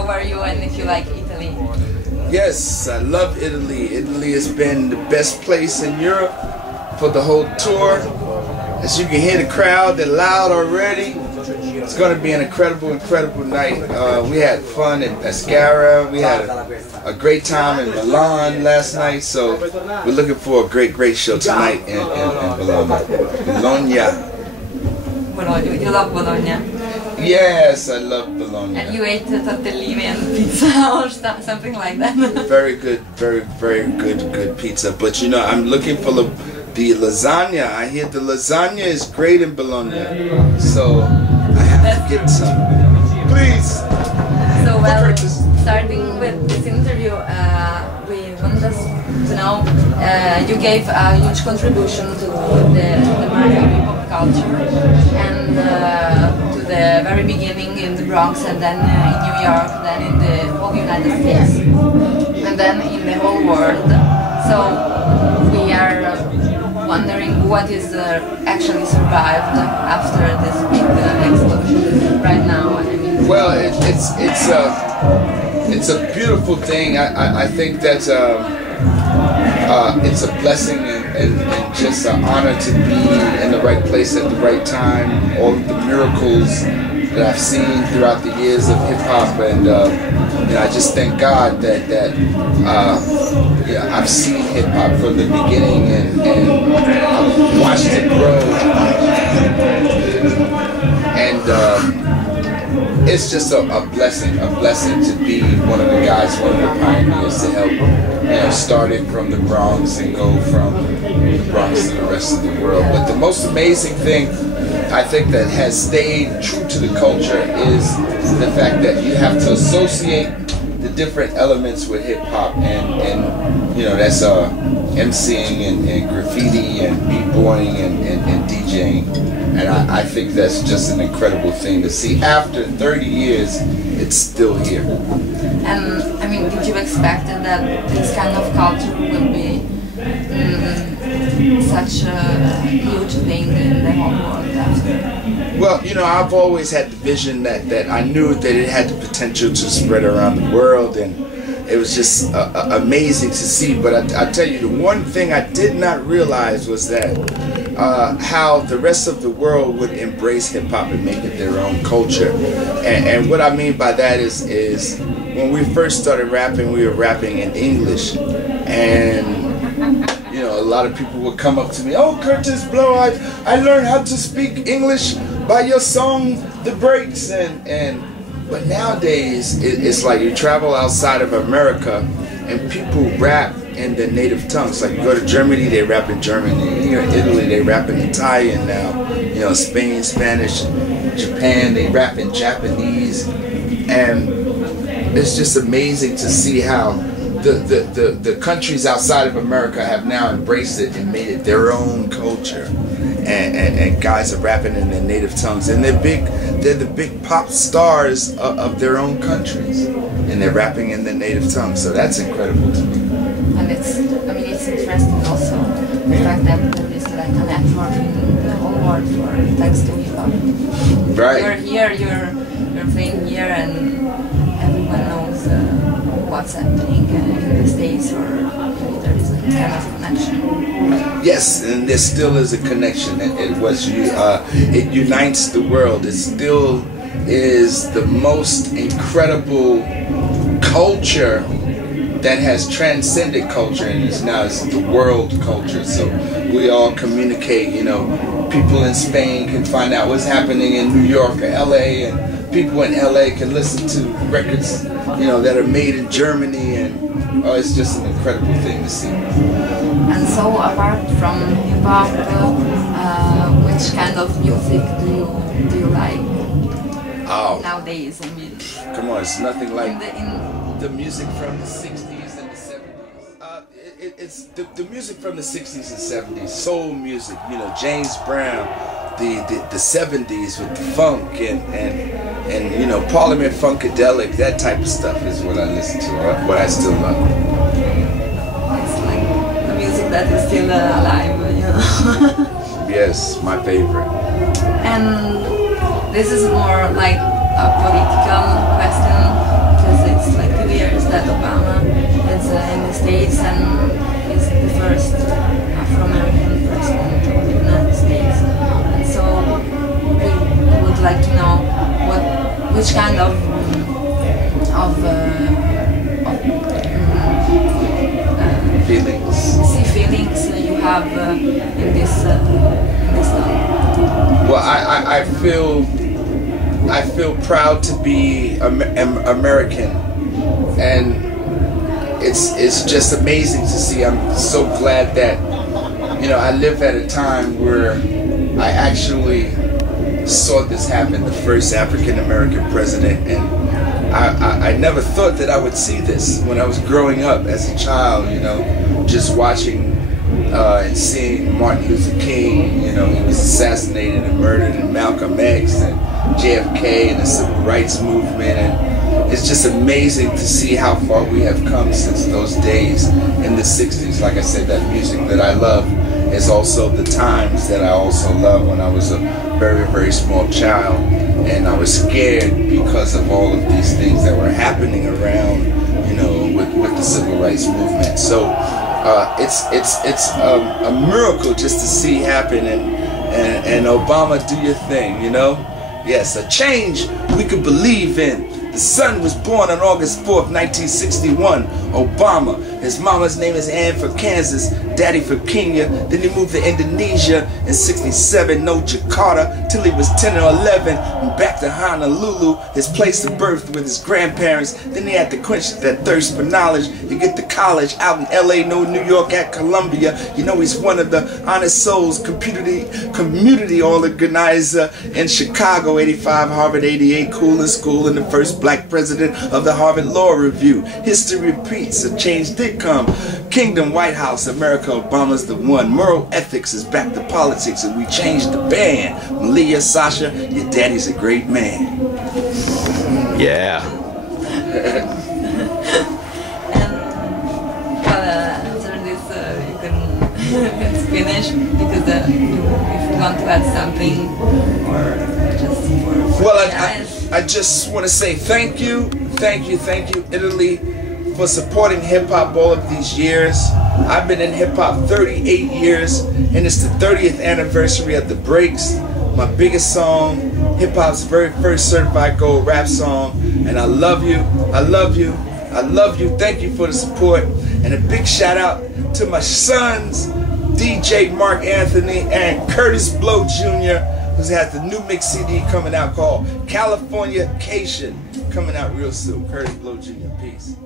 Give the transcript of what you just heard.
how are you and if you like Italy. Yes, I love Italy. Italy has been the best place in Europe for the whole tour. As you can hear the crowd, they're loud already. It's going to be an incredible, incredible night. We had fun in Pescara. We had a great time in Milan last night. So we're looking for a great, great show tonight in Bologna. Bologna. You love Bologna? Yes, I love Bologna. And you ate tortellini and pizza or something like that? Very good, very good pizza. But you know, I'm looking for the lasagna. I hear the lasagna is great in Bologna. So I have to get some. Please! So well, starting with this interview, we want us to know you gave a huge contribution to the American hip-hop culture and to the very beginning in the Bronx and then in New York, then in the whole United States and then in the whole world. So we are wondering what is actually survived after this big explosion right now. I mean, well, it's a beautiful thing. I think that it's a blessing and just an honor to be in the right place at the right time. All of the miracles that I've seen throughout the years of hip hop, and you know, I just thank God that yeah, I've seen hip hop from the beginning and I've watched it grow, and it's just a blessing to be one of the guys, one of the pioneers to help, you know, start it from the Bronx and go from the Bronx to the rest of the world. But the most amazing thing I think that has stayed true to the culture is the fact that you have to associate the different elements with hip hop, and you know, that's MCing and graffiti and b-boying and DJing, and I think that's just an incredible thing to see. After 30 years, it's still here. And I mean, did you expect that this kind of culture will be such a huge thing in the whole world after? Well, you know, I've always had the vision that I knew that it had the potential to spread around the world, and it was just amazing to see. But I tell you, the one thing I did not realize was that how the rest of the world would embrace hip-hop and make it their own culture. And what I mean by that is when we first started rapping, we were rapping in English, and you know, a lot of people would come up to me, "Oh, Kurtis Blow, I learned how to speak English by your song, The Breaks," but nowadays it's like you travel outside of America and people rap in their native tongues. Like you go to Germany, they rap in German. Here in Italy, they rap in Italian now. You know, Spain, Spanish, Japan, they rap in Japanese, and it's just amazing to see how the countries outside of America have now embraced it and made it their own culture, and guys are rapping in their native tongues, and they're the big pop stars of their own countries, and they're rapping in their native tongue. So that's incredible to me. And it's interesting also the fact that there is like a network in the whole world for thanks to hip hop. Right. You're here, you're playing here, and everyone knows what's happening in the States, or there is a kind of connection. Yes, and there still is a connection. It unites the world. It still is the most incredible culture that has transcended culture, and it's the world culture. So we all communicate. You know, people in Spain can find out what's happening in New York or LA, and people in LA can listen to records, you know, that are made in Germany, and it's just an incredible thing to see. And so, apart from hip hop, which kind of music do you like nowadays? I mean, come on, it's nothing like the music from the 60s and the 70s. It's the music from the 60s and 70s, soul music. You know, James Brown, the 70s with the funk and you know, Parliament Funkadelic, that type of stuff is what I listen to, what I still love. It's like the music that is still alive, you know. Yes, my favorite. And this is more like a political question, because feel proud to be American, and it's just amazing to see. I'm so glad that, you know, I live at a time where I actually saw this happen, the first African American president, and I never thought that I would see this when I was growing up as a child, you know, just watching and seeing Martin Luther King, you know, he was assassinated and murdered, and Malcolm X and JFK and the Civil Rights Movement, and it's just amazing to see how far we have come since those days in the 60s. Like I said, that music that I love is also the times that I also loved when I was a very, very small child, and I was scared because of all of these things that were happening around, you know, with the Civil Rights Movement. So it's a miracle just to see happen, and Obama, do your thing, you know. Yes, a change we could believe in. The son was born on August 4th, 1961, Obama. His mama's name is Ann for Kansas, daddy for Kenya. Then he moved to Indonesia in 67, no Jakarta, till he was 10 or 11, and back to Honolulu, his place of birth with his grandparents. Then he had to quench that thirst for knowledge to get to college out in LA, no New York, at Columbia. You know, he's one of the Honest Souls community organizer in Chicago, 85, Harvard 88, cool in school, and the first black president of the Harvard Law Review. History repeats, a change did come. Kingdom, White House, America, Obama's the one. Moral ethics is back to politics, and we changed the band. Malia, Sasha, your daddy's a great man. Yeah. And after this, you can finish, because if you want to add something, or just for well, I just want to say thank you, Italy, for supporting hip-hop all of these years. I've been in hip-hop 38 years, and it's the 30th anniversary of The Breaks, my biggest song, hip-hop's very first certified gold rap song, and I love you, I love you, I love you. Thank you for the support, and a big shout out to my sons, DJ Mark Anthony and Kurtis Blow Jr., who has the new mix CD coming out called California Cation, coming out real soon. Kurtis Blow Jr. Peace.